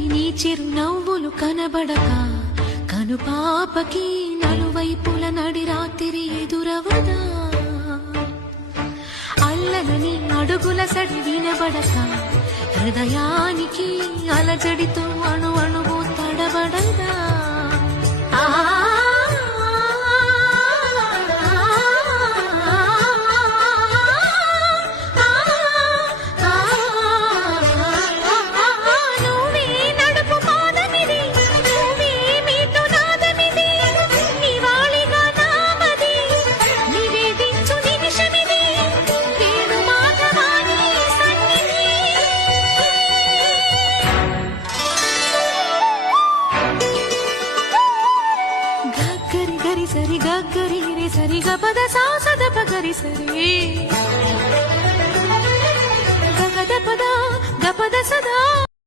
కనని నీ చిరు నవ్వులు కనబడక కనుపాపకి నలువైపుల నడి రాత్రి ఎదురవదా అల్లనని అడుగుల సడి వినబడక హృదయానికి అలజడితో అణు అణువు తడబడదా సరి గరి రే సరి గపద సాసద పగరి సరి గగద పద గపద సదా